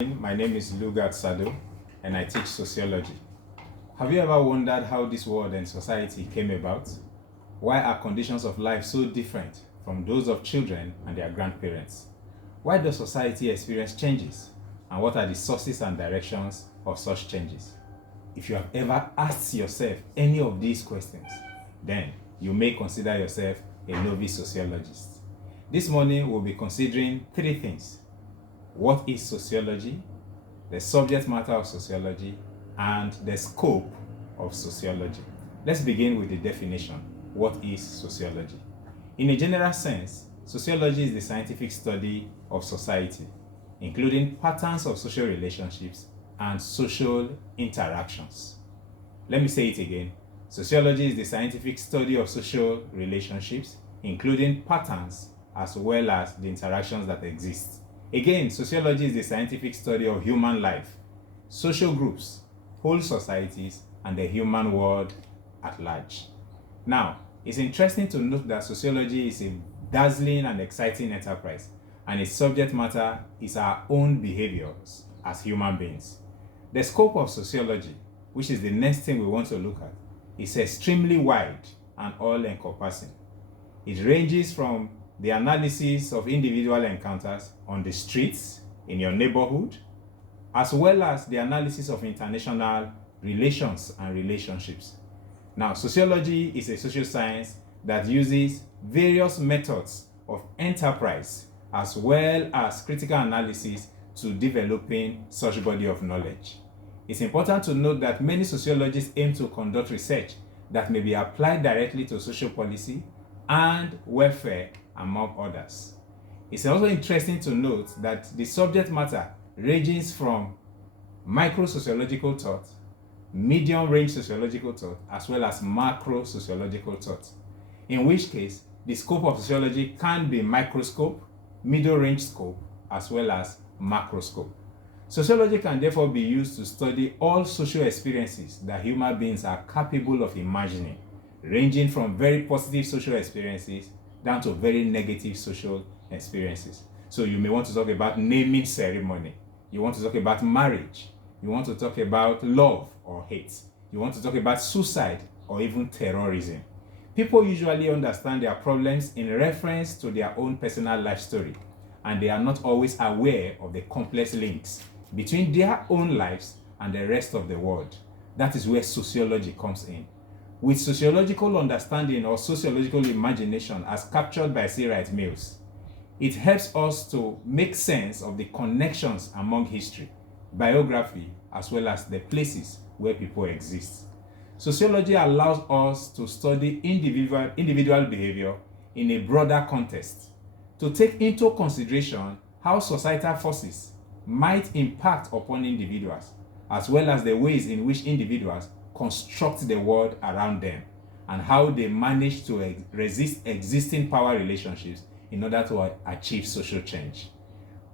My name is Lugat Sado and I teach sociology. Have you ever wondered how this world and society came about? Why are conditions of life so different from those of children and their grandparents? Why does society experience changes? And what are the sources and directions of such changes? If you have ever asked yourself any of these questions, then you may consider yourself a novice sociologist. This morning we'll be considering three things: what is sociology, the subject matter of sociology, and the scope of sociology. Let's begin with the definition. What is sociology? In a general sense, sociology is the scientific study of society, including patterns of social relationships and social interactions. Let me say it again. Sociology is the scientific study of social relationships, including patterns as well as the interactions that exist. Again, sociology is the scientific study of human life, social groups, whole societies, and the human world at large. Now, it's interesting to note that sociology is a dazzling and exciting enterprise, and its subject matter is our own behaviors as human beings. The scope of sociology, which is the next thing we want to look at, is extremely wide and all-encompassing. It ranges from the analysis of individual encounters on the streets, in your neighborhood, as well as the analysis of international relations and relationships. Now, sociology is a social science that uses various methods of enterprise as well as critical analysis to developing such body of knowledge. It's important to note that many sociologists aim to conduct research that may be applied directly to social policy and welfare, among others. It's also interesting to note that the subject matter ranges from micro-sociological thought, medium-range sociological thought, as well as macro-sociological thought, in which case the scope of sociology can be microscope, middle-range scope, as well as macroscope. Sociology can therefore be used to study all social experiences that human beings are capable of imagining, ranging from very positive social experiences down to very negative social experiences. So you may want to talk about naming ceremony. You want to talk about marriage. You want to talk about love or hate. You want to talk about suicide or even terrorism. People usually understand their problems in reference to their own personal life story, and they are not always aware of the complex links between their own lives and the rest of the world. That is where sociology comes in. With sociological understanding or sociological imagination as captured by C. Wright Mills, it helps us to make sense of the connections among history, biography, as well as the places where people exist. Sociology allows us to study individual behavior in a broader context, to take into consideration how societal forces might impact upon individuals, as well as the ways in which individuals construct the world around them, and how they manage to resist existing power relationships in order to achieve social change.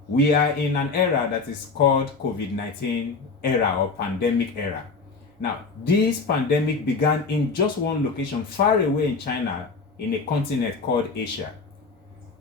We are in an era that is called COVID-19 era or pandemic era. Now, this pandemic began in just one location far away in China, in a continent called Asia.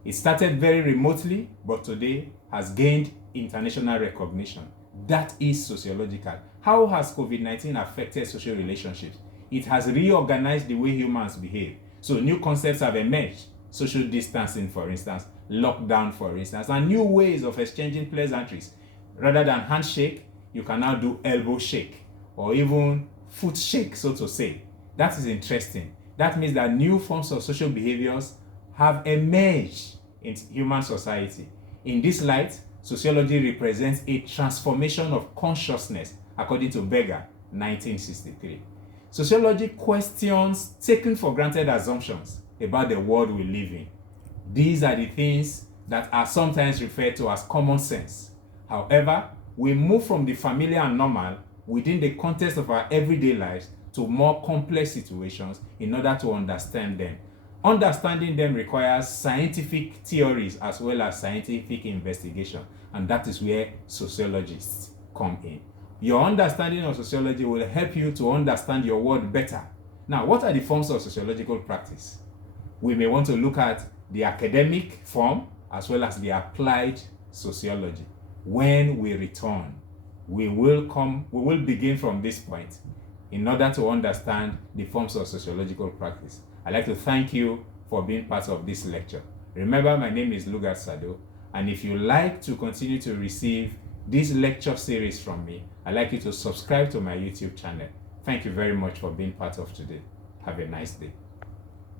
It started very remotely, but today has gained international recognition. That is sociological. How has COVID-19 affected social relationships? It has reorganized the way humans behave. So new concepts have emerged. Social distancing, for instance, lockdown, for instance, and new ways of exchanging pleasantries. Rather than handshake, you can now do elbow shake or even foot shake, so to say. That is interesting. That means that new forms of social behaviors have emerged in human society. In this light, sociology represents a transformation of consciousness, according to Berger, 1963. Sociology questions taken for granted assumptions about the world we live in. These are the things that are sometimes referred to as common sense. However, we move from the familiar and normal within the context of our everyday lives to more complex situations in order to understand them. Understanding them requires scientific theories as well as scientific investigation, and that is where sociologists come in. Your understanding of sociology will help you to understand your world better. Now, what are the forms of sociological practice? We may want to look at the academic form as well as the applied sociology. When we return, we will begin from this point in order to understand the forms of sociological practice. I'd like to thank you for being part of this lecture. Remember, my name is Lugat Sado, and if you like to continue to receive this lecture series from me, I'd like you to subscribe to my YouTube channel. Thank you very much for being part of today. Have a nice day.